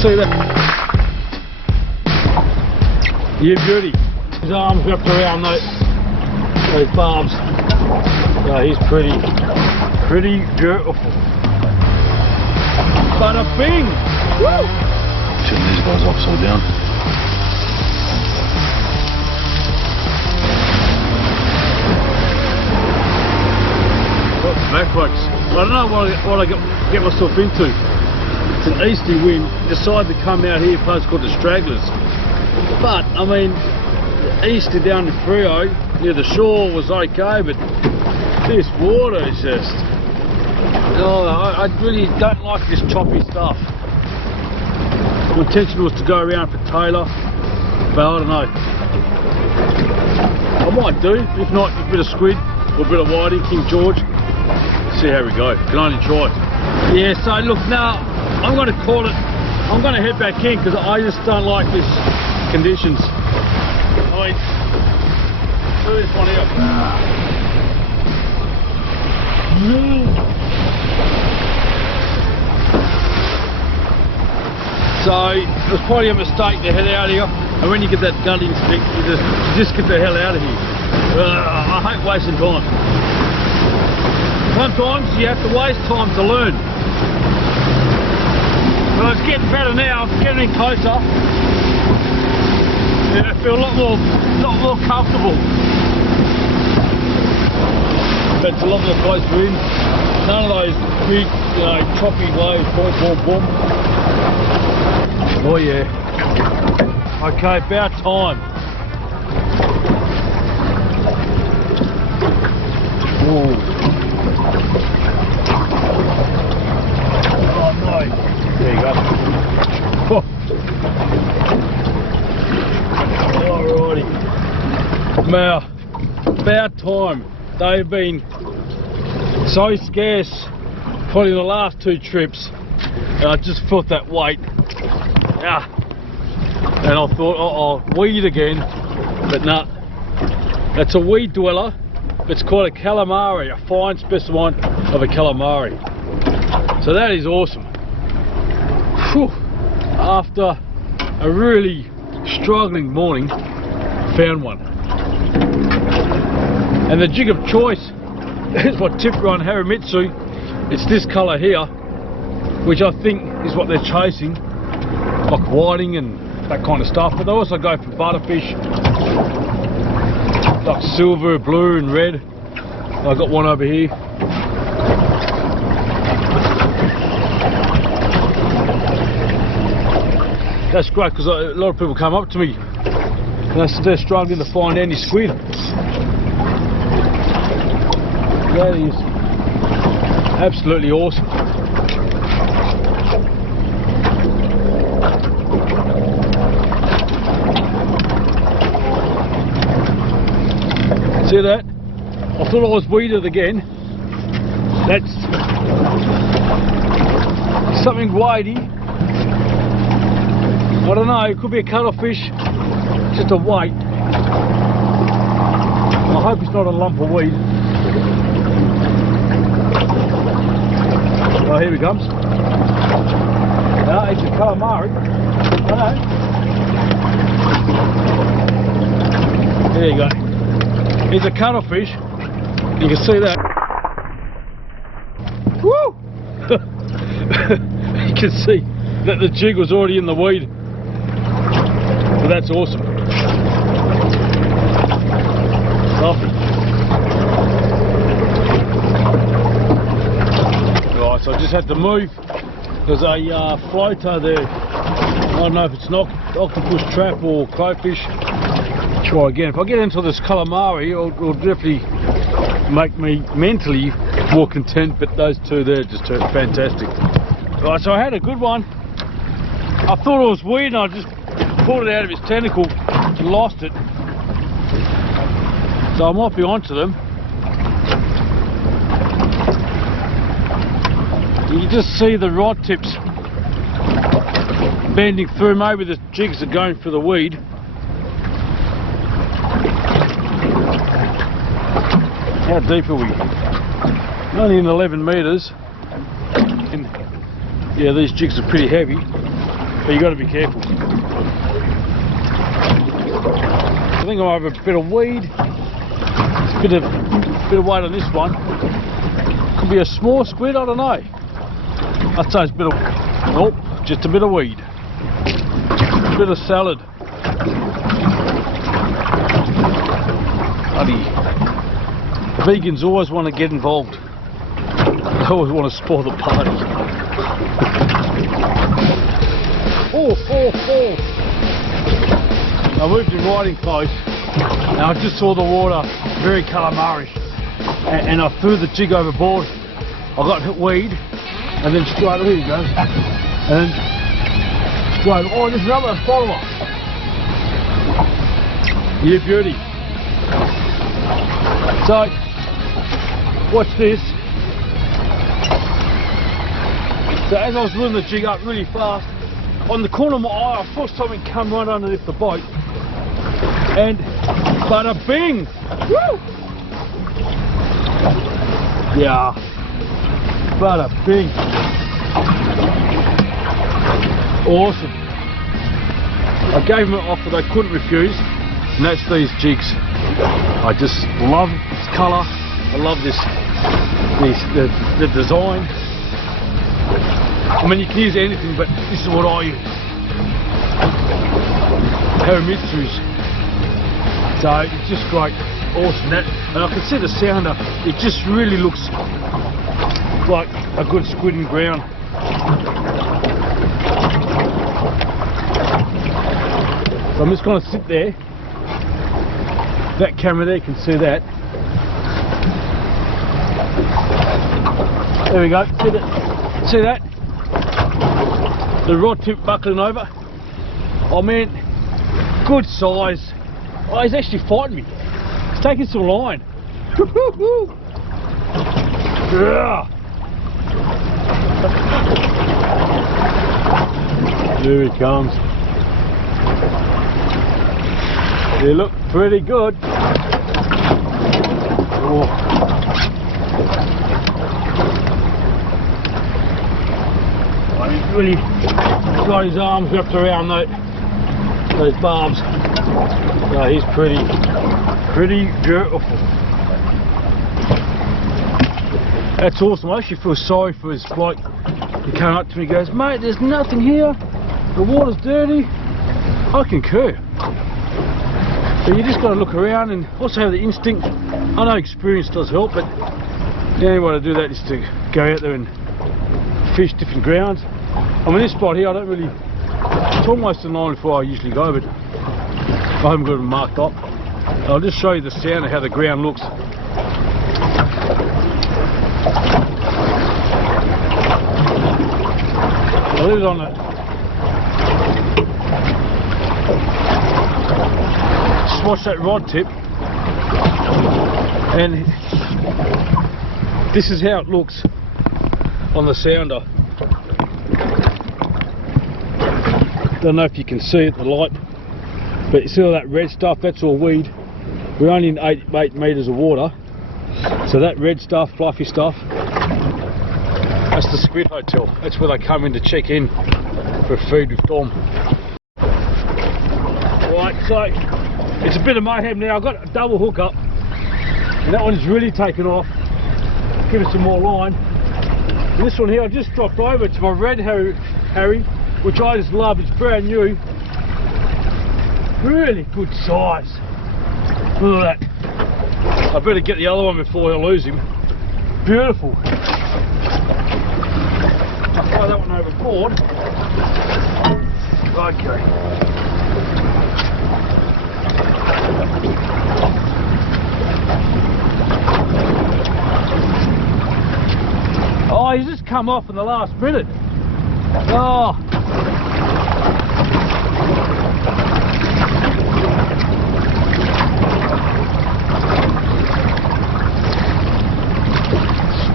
see that? You beauty. His arms wrapped around those barbs. Yeah, he's pretty beautiful. Bada bing! Woo! Turn these guys upside down. Backwards. I don't know what I get myself into. It's an easterly wind. Decided to come out here, a place called the Stragglers. But I mean, east to down to Frio near the shore was okay, but this water is just. Oh, I really don't like this choppy stuff. My intention was to go around for Taylor, but I don't know. I might do, if not a bit of squid or a bit of whiting, King George. See how we go. Can only try. Yeah, so look, now I'm going to call it. I'm going to head back in because I just don't like this conditions. I mean, do this one here. So it was probably a mistake to head out here, and when you get that gut instinct, you just get the hell out of here. I hate wasting time. Sometimes you have to waste time to learn. But it's getting better now, it's getting closer. Yeah, I feel a lot more comfortable. But it's a lot more closer in. None of those big, choppy waves, boom, boom, boom. Oh yeah. Okay, about time. Ooh. Oh no. There you go. Oh. Alrighty. Now, about time. They've been so scarce probably the last two trips, and I just felt that weight. Yeah. And I thought, uh-oh, weed again. But nah. That's a weed dweller. It's called a calamari, a fine specimen of a calamari. So that is awesome. Whew. After a really struggling morning, found one. And the jig of choice is my tipper on Haramitsu. It's this colour here, which I think is what they're chasing, like whiting and that kind of stuff. But they also go for butterfish, like silver, blue and red. I got one over here. That's great because a lot of people come up to me and they're struggling to find any squid. That is absolutely awesome. See that? I thought I was weeded again. That's something whitey. I don't know, it could be a cuttlefish, just a weight. I hope it's not a lump of weed. Oh, here he comes. No, it's a calamari. No. There you go. It's a cuttlefish. You can see that. Woo! You can see that the jig was already in the weed. But that's awesome. Lovely. Right, so I just had to move. There's a floater there. I don't know if it's an octopus trap or crayfish. Try again. If I get into this calamari, it'll definitely make me mentally more content, but those two there just turned fantastic. Right, so I had a good one. I thought it was weird and I just pulled it out of its tentacle and lost it. So I might be onto them. You just see the rod tips bending through. Maybe the jigs are going for the weed. How deep are we? Only in 11 metres. And yeah, these jigs are pretty heavy. but you got to be careful. I think I'm over a bit of weed. It's a bit of weight on this one. Could be a small squid, I don't know. I'd say it's a bit of, nope, just a bit of weed. A bit of salad. Bloody vegans always want to get involved. They always want to spoil the party. Oh. I moved in riding close and I just saw the water very calamarish, and I threw the jig overboard. I got hit weed and then straight, here you go, and then straight, oh, there's another follower. Yeah, beauty. So, watch this. So as I was reeling the jig up really fast, on the corner of my eye I saw something come right underneath the boat, and bada bing! Woo! Yeah, bada bing! Awesome. I gave them an offer they couldn't refuse, and that's these jigs. I just love this colour. I love the design. I mean, you can use anything, but this is what I use. Haramitsus. So it's just great, awesome. That, and I can see the sounder. It just really looks like a good squid in ground. So I'm just going to sit there. That camera there can see that. There we go. See that? The rod tip buckling over. Oh man, good size. Oh, he's actually fighting me. He's taking some line. Yeah. Here he comes. They look pretty good. Oh. He's really got his arms wrapped around those barbs. So he's pretty beautiful. That's awesome. I actually feel sorry for this bloke. He came up to me and goes, mate, there's nothing here. The water's dirty. I concur. But you just got to look around and also have the instinct. I know experience does help, but the only way to do that is to go out there and fish different grounds. I mean, this spot here, I don't really, it's almost in line before I usually go, but I haven't got it marked up. I'll just show you the sound of how the ground looks. I leave it on it. Just watch that rod tip, and this is how it looks on the sounder. Don't know if you can see it, the light, but you see all that red stuff, that's all weed. We're only in 8 metres of water, so that red stuff, fluffy stuff, that's the Squid Hotel. That's where they come in to check in for food with Dom. Right, so it's a bit of mayhem now. I've got a double hook up, and that one's really taken off. Give it some more line. And this one here, I just dropped over to my red Harry, which I just love. It's brand new. Really good size. Look at that. I better get the other one before I lose him. Beautiful. I'll throw that one overboard. Okay. Oh, he's just come off in the last minute. Oh.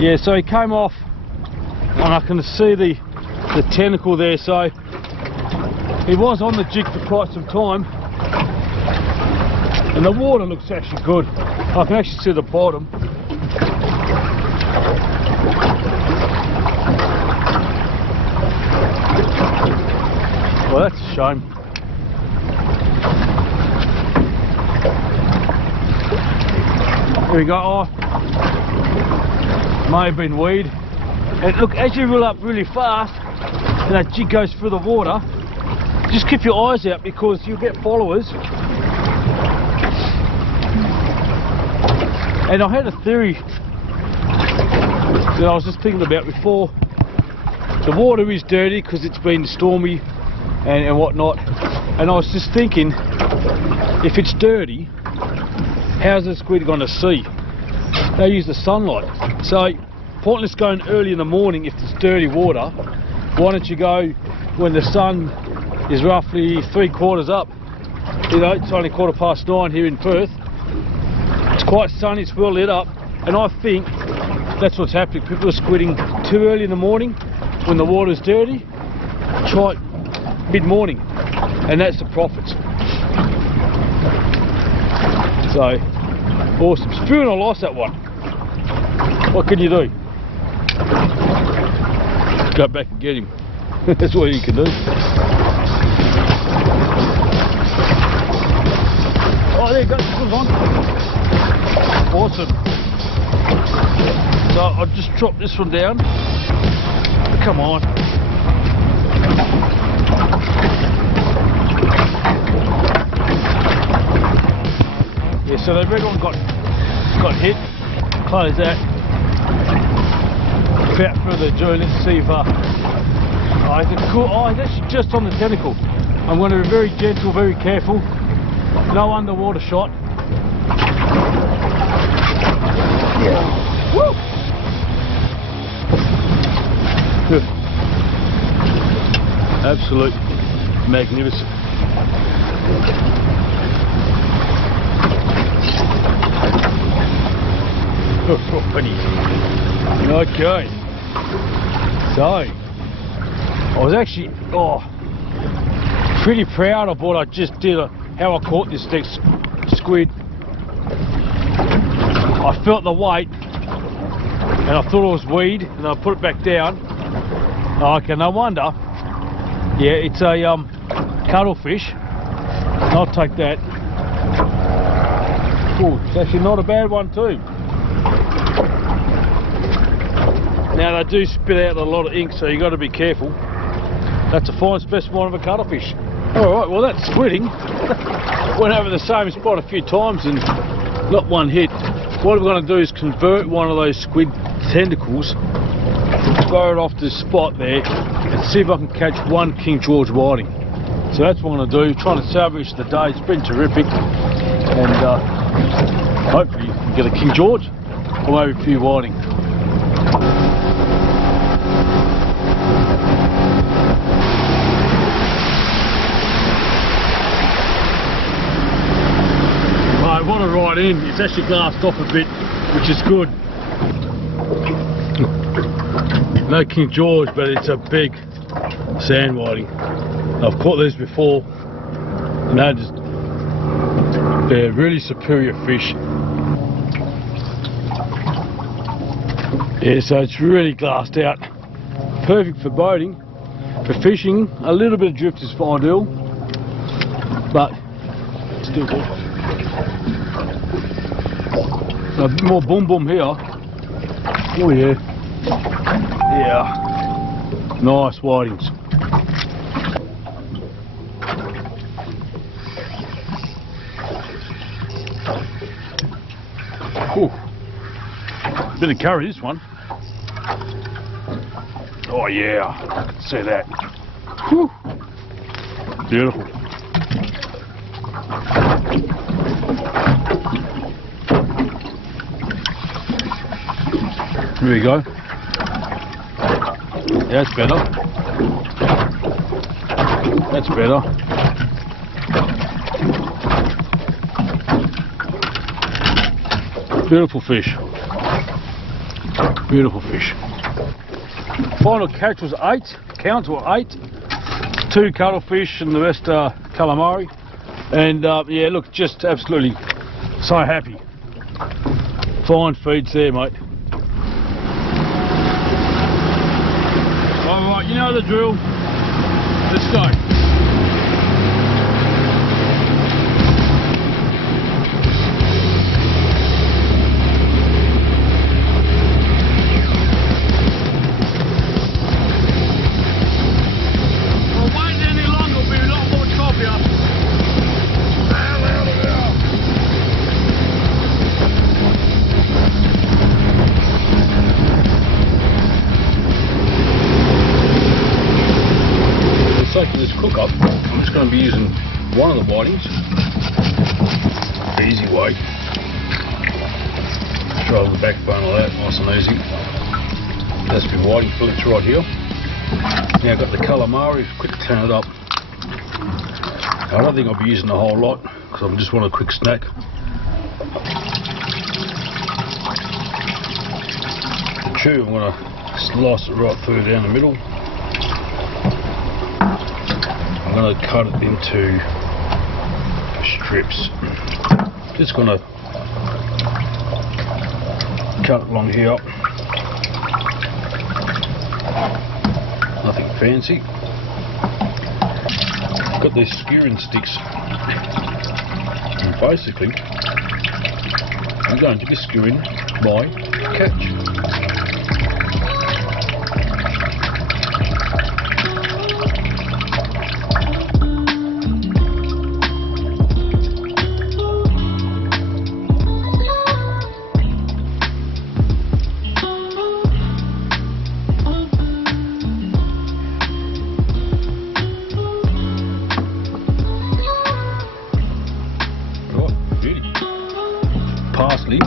Yeah, so he came off, and I can see the tentacle there, so he was on the jig for quite some time, and the water looks actually good. I can actually see the bottom. shame. Here we go. Oh, may have been weed. And look, as you reel up really fast and that jig goes through the water, just keep your eyes out because you'll get followers. And I had a theory that I was just thinking about before. The water is dirty because it's been stormy and whatnot, and I was just thinking, if it's dirty, how's the squid going to see? They use the sunlight, so pointless going early in the morning if it's dirty water. Why don't you go when the sun is roughly 3/4 up? You know, it's only 9:15 here in Perth. It's quite sunny, it's well lit up, and I think that's what's happening. People are squidding too early in the morning when the water's dirty. Try it mid-morning, and that's the profits. So, awesome. Spewing, I lost that one. What can you do? Go back and get him. That's what you can do. Oh, there you go. Good one. Awesome. So I'll just drop this one down. Come on. Yeah, so the red one got hit. Close that. Without further ado, let's see if oh, it's actually just on the tentacle. I'm going to be very gentle, very careful. No underwater shot. Yeah. Woo! Good. Absolute magnificent. Oh, funny. Okay. So, I was actually pretty proud of what I just did, how I caught this next squid. I felt the weight and I thought it was weed, and I put it back down. Okay, no wonder. Yeah, it's a cuttlefish. I'll take that. Oh, it's actually not a bad one too. Now they do spit out a lot of ink, so you got to be careful. That's a fine specimen of a cuttlefish. Alright, well that's squidding. Went over the same spot a few times and not one hit. What we're going to do is convert one of those squid tentacles, throw it off this spot there, and see if I can catch one King George whiting. So that's what I'm going to do, trying to salvage the day. It's been terrific, and hopefully you can get a King George or maybe a few whiting. What a ride in. It's actually glassed off a bit, which is good. No King George, but it's a big sand whiting. I've caught these before, and they're really superior fish. Yeah, so it's really glassed out. Perfect for boating. For fishing, a little bit of drift is ideal, but still good. A bit more boom boom here. Oh yeah. Yeah. Nice whitings. Ooh. Bit of curry this one. Oh yeah, I can see that. Whew. Beautiful. Here we go. That's better. That's better. Beautiful fish. Beautiful fish. Final catch was 8. Counts were 8. 2 cuttlefish and the rest calamari. And yeah, look, just absolutely so happy. Fine feeds there, mate. Alright, you know the drill. Let's go. cook up, I'm just going to be using one of the whitings. Easy way. Throw the backbone of that, nice and easy. That's been whiting fillets right here. Now I've got the calamari, quick turn it up. I don't think I'll be using a whole lot because I just want a quick snack. The chew, I'm going to slice it right through down the middle. I'm going to cut it into strips. Just going to cut it along here. Nothing fancy. Got these skewering sticks, and basically I'm going to be skewering my catch. Parsley,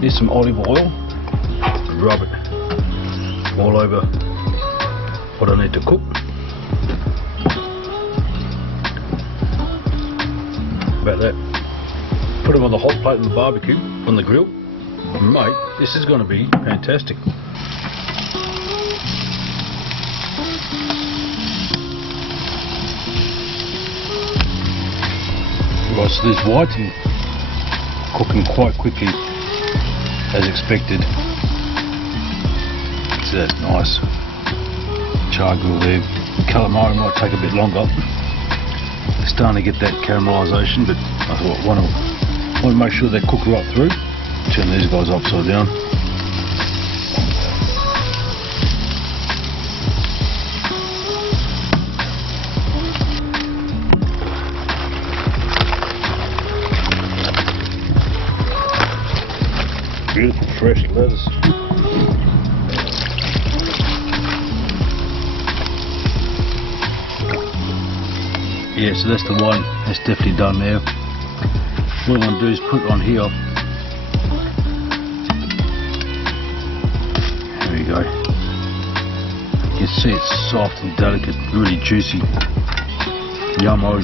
here's some olive oil, rub it all over what I need to cook. About that. Put them on the hot plate on the barbecue, on the grill, and mate, this is going to be fantastic. Right, so this whiting cooking quite quickly as expected. See that nice char grill there. Calamari might take a bit longer. They're starting to get that caramelisation, but I thought I want to make sure they cook right through. Turn these guys upside down. Beautiful fresh lettuce. Yeah, so that's the one. That's definitely done now. What I want to do is put it on here. There we go. You can see it's soft and delicate, really juicy. Yummo.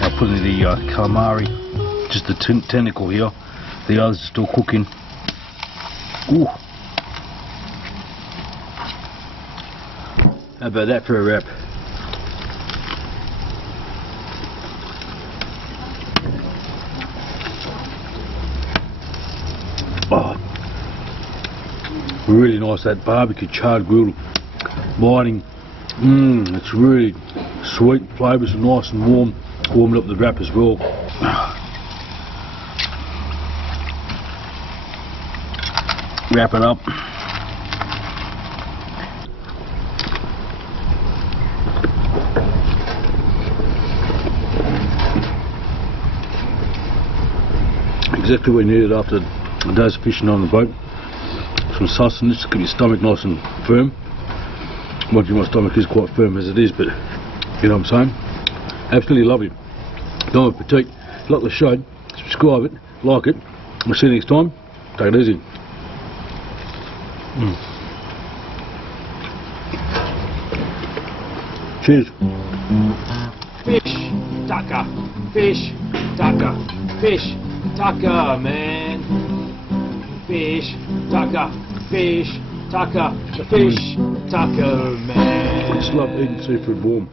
Now putting the calamari. Just the tentacle here, the others are still cooking. Ooh. How about that for a wrap? Oh, really nice, that barbecue charred grill whiting. It's really sweet, flavours are nice and warm, warming up the wrap as well. Wrap it up. Exactly what you needed after a day's fishing on the boat. Some sustenance to keep your stomach nice and firm. Mind you, my stomach is quite firm as it is, but you know what I'm saying? Absolutely lovely. Bon appetit. If you like the show, subscribe it, like it. We'll see you next time. Take it easy. Cheers. Fish, tucker, fish, tucker, fish, tucker, man. Fish, tucker, fish, tucker, the fish, tucker, man. I just love eating seafood warm.